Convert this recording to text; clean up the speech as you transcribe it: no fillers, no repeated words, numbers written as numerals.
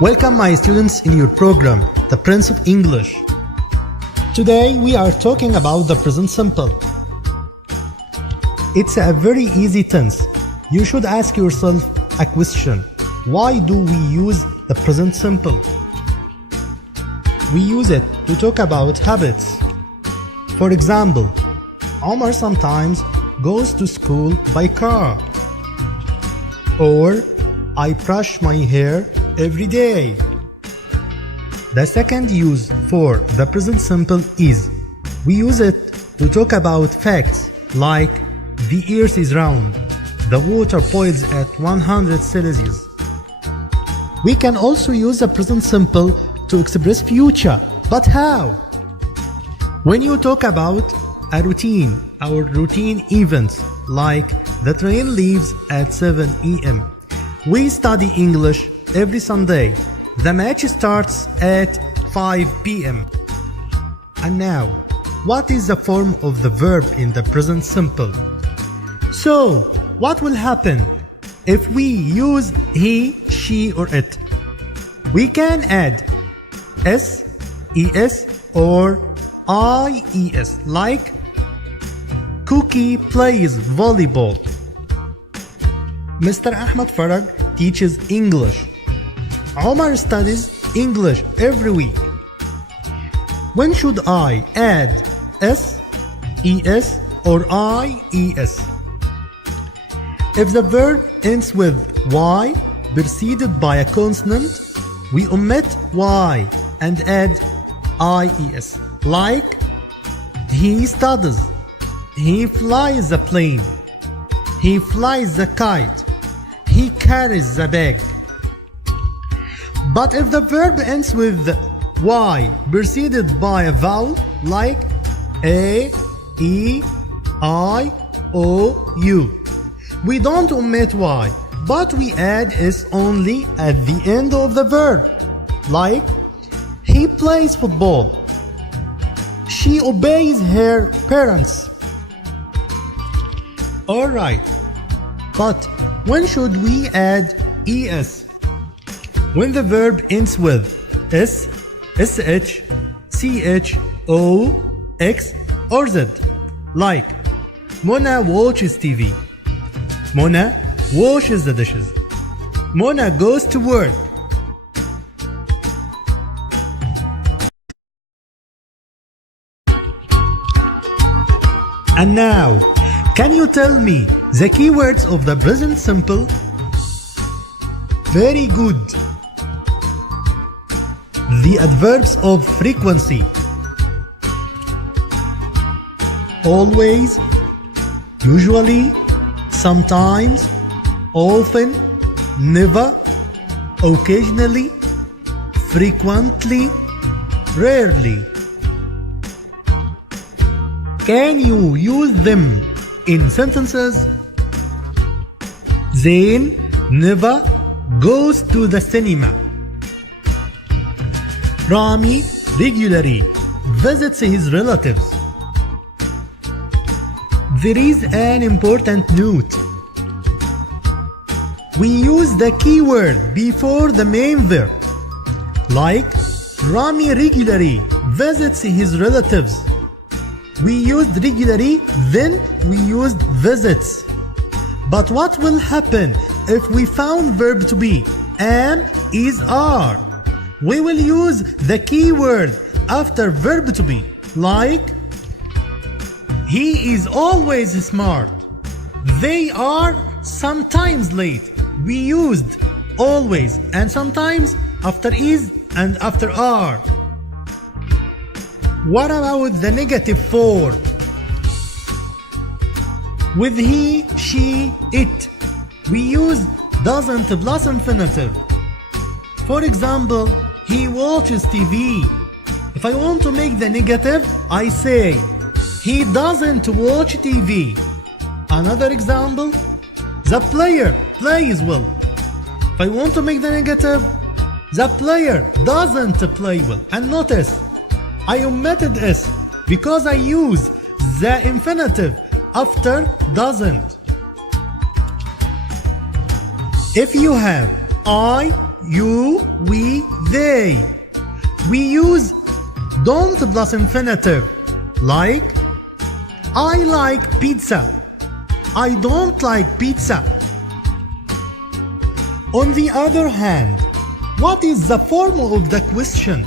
Welcome my students in your program, The Prince of English. Today we are talking about the present simple. It's a very easy tense. You should ask yourself a question. Why do we use the present simple? We use it to talk about habits. For example, Omar sometimes goes to school by car. Or I brush my hair every day. The second use for the present simple is we use it to talk about facts like the earth is round, the water boils at 100 Celsius. We can also use the present simple to express future, but how? When you talk about a routine or routine events like the train leaves at 7 a.m. We study English every Sunday. The match starts at 5 p.m. And now, what is the form of the verb in the present simple? So, what will happen if we use he, she or it? We can add s, es or ies like Cookie plays volleyball. Mr. Ahmed teaches English. Omar studies English every week. When should I add s, es or ies? If the verb ends with y preceded by a consonant, we omit y and add ies. Like he studies, he flies the plane, he flies the kite, he carries the bag. But if the verb ends with y preceded by a vowel like a, e, I, o, u, we don't omit y, but we add s only at the end of the verb. Like he plays football, she obeys her parents. Alright, but when should we add es? When the verb ends with s, sh, ch, o, x or z. Like Mona watches TV, Mona washes the dishes, Mona goes to work. And now, can you tell me the keywords of the present simple? Very good. The adverbs of frequency: always, usually, sometimes, often, never, occasionally, frequently, rarely. Can you use them in sentences? Zain never goes to the cinema. Rami regularly visits his relatives. There is an important note. We use the keyword before the main verb. Like Rami regularly visits his relatives. We used regularly, then we used visits. But what will happen if we found verb to be am, is, are? We will use the keyword after verb to be. Like he is always smart. They are sometimes late. We used always and sometimes after is and after are. What about the negative form? With he, she, it, we use doesn't plus infinitive. For example, he watches TV. If I want to make the negative, I say he doesn't watch TV. Another example, the player plays well. If I want to make the negative, the player doesn't play well. And notice, I omitted s because I use the infinitive after doesn't. If you have I, you, we, they. We use don't plus infinitive like I like pizza. I don't like pizza. On the other hand, what is the form of the question?